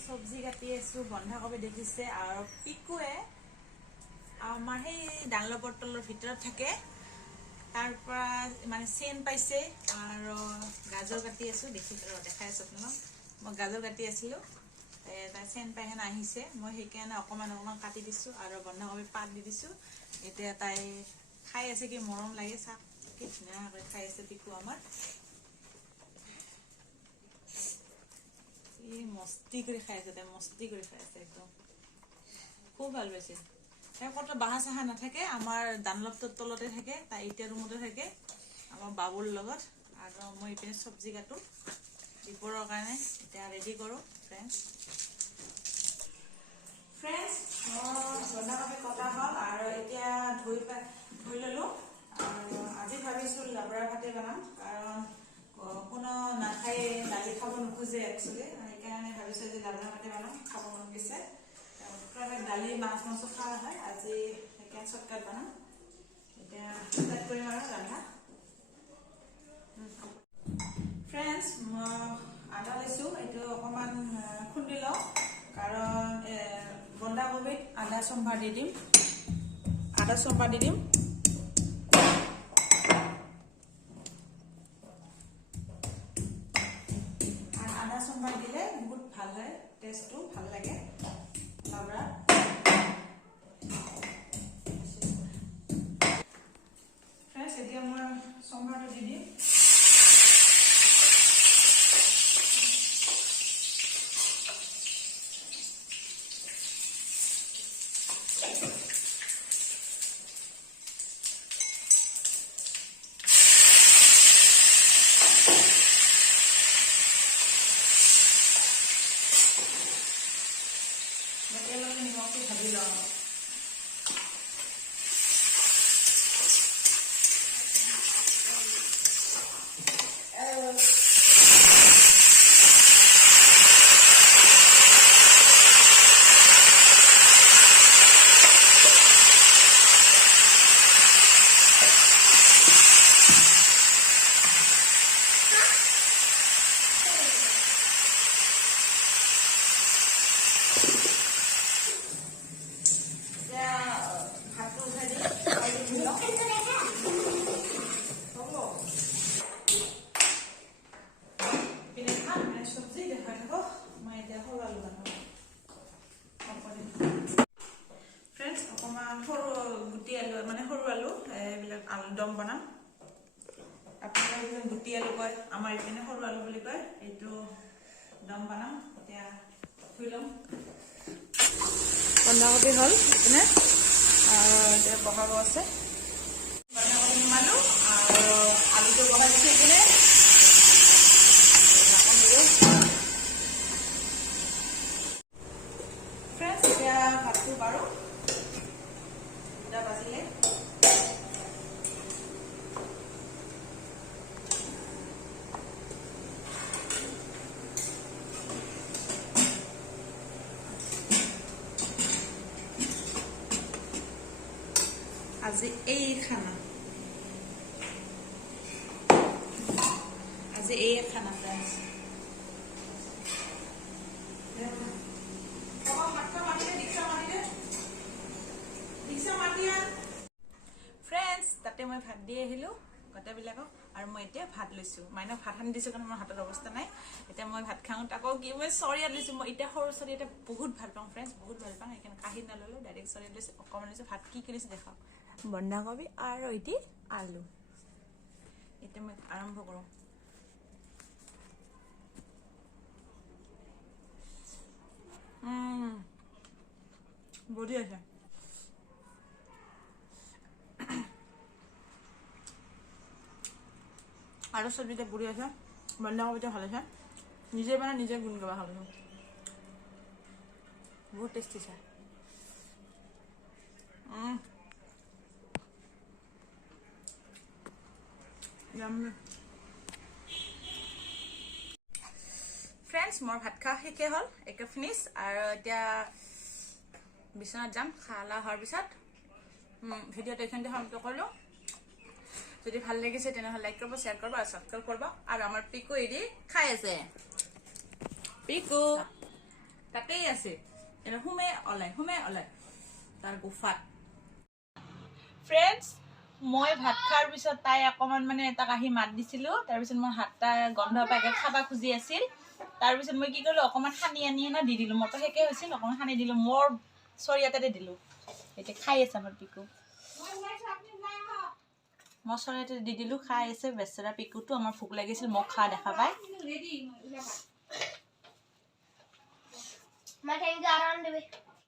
সবজি কাটি আছো, বন্ধাকবি দেখিছে আৰু পিকুৱে আমাৰ সেই ডাঙৰ তলৰ ভিতৰত থাকে তাৰ পৰা মানে চেন পাইছে আৰু গাজৰ কাটি আছো দেখাই আছো আপোনাক মই গাজৰ কাটি আছিলো তাই চেন পাই কেনে আহিছে মই সেইকাৰণে অকমান কাটি দিছো আৰু বন্ধাকবি পাত দি দিছো এতিয়া তাই খাই আছে কি মৰম লাগে চাক কি ধুনীয়াকৈ খাই আছে পিকু আমাৰ মস্তি কৰি খাই আছে তাই মস্তি কৰি খাই আছে একদম খুব ভাল পাইছে তাই কত বাহা চাহা নাথাকে আমাৰ দানলপটোৰ তলতে থাকে তাই এতিয়া ৰুমতে থাকে আমাৰ বাবুৰ লগত আৰু মই ইপিনে সবজি কাটো দুপৰৰ কাৰণে এতিয়া ৰেডি কৰো ফ্ৰেণ্ডছ বন্ধাকবি কটা হ'ল আৰু এতিয়া ধুই ললো আৰু আজি ভাবিছো লাবৰা ভাতে বনাম কাৰণ কোনো নাখায় দালি খাব নোখোজে একচুৱেলি সেইকাৰণে ভাবিছো যে লাবৰা ভাতে বনাম খাব মন গৈছে দালি মাছ মাংস খোৱা হয় আজি সেইকাৰণে চটকাট বনাম এতিয়া ষ্টাৰ্ট কৰিম আৰু ৰন্ধা ফ্ৰেণ্ডছ মই আদা লৈছো এইটো অকণমান খুন্দি লওঁ কাৰণ বন্ধাকবিত আদা চম্ভাৰ দি দিম আদা চম্ভাৰ দিলে বহুত ভাল হয় টেষ্টটো ভাল লাগে লাবৰা ফ্ৰেণ্ডছ এতিয়া মই চম্ভাৰটো দি দিম ভাবি লওঁ দম বনাম আপোনালোকে গুটি আলু কয় আমাৰ ইপিনে সৰু আলু বুলি কয় এইটো দম বনাম এতিয়া ধুই ল'ম বন্ধাকবি হ'ল ইপিনে আৰু এতিয়া বহাব আছে বন্ধাকবি নমালো আৰু আলুটো বহাই দিছোঁ ইপিনে ফ্ৰেণ্ডছ এতিয়া ভাতটো বাৰো দুটা বাজিলে আজি এই খানা ফ্ৰেণ্ডছ ফ্ৰেণ্ডছ তাতে মই ভাত দি আহিলো গোটেইবিলাকক আৰু মই এতিয়া ভাত লৈছো মাইনক ভাত আনি দিছো কাৰণ মোৰ হাতত অৱস্থা নাই এতিয়া মই ভাত খাওঁ তাকো কি মই চৰিয়াত লৈছো মই এতিয়া সৰু চৰি এটা বহুত ভাল পাওঁ ফ্ৰেণ্ডছ বহুত ভাল পাওঁ সেইকাৰণে কাঁহী নললো ডাইৰেক্ট চৰিয়াত লৈছো অকণমান লৈছো ভাত কি কৰিছো দেখাওঁ বন্ধাকবি আৰু এটি আলু এতিয়া মই আৰম্ভ কৰোঁ বডি আছে আৰু চব্জিটা বুঢ়ি আছে বন্ধাকবিটা ভাল আছে নিজে মানে নিজে গুণ গাবা ভাল আছে বহুত টেষ্টি আছে ফ্ৰেণ্ডছ মোৰ ভাত খোৱা শেষে হ'ল একে ফিনিছ আৰু এতিয়া বিছনাত যাম খালা হোৱাৰ পিছত ভিডিঅ'টো এইখিনিতে সমাপ্ত কৰিলোঁ যদি ভাল লাগিছে তেনেহ'লে লাইক কৰিব শ্বেয়াৰ কৰিব আৰু ছাবস্ক্ৰাইব কৰিব আৰু আমাৰ পিকু এৰি খাই আছে পিকু তাতেই আছে এটা হুমে ওলাই তাৰ গুফাত ফ্ৰেণ্ডছ মই ভাত খোৱাৰ পিছত তাই অকণমান মানে এটা কাহি মাত দিছিলোঁ তাৰপিছত মই হাতটা গন্ধ পাই খাবা খুজি আছিল তাৰপিছত মই কি কৰিলোঁ অকণমান সানি আনি দি দিলোঁ মোৰতো শেষে হৈছিল অকণমান সানি দিলোঁ মোৰ চৰিয়াতে দিলোঁ এতিয়া খাই আছে আমাৰ পিকু মই চৰিয়াতে দি দিলোঁ খাই আছে বেচেৰা পিকুটো আমাৰ ভোক লাগিছিল মোক খোৱা দেখা পাই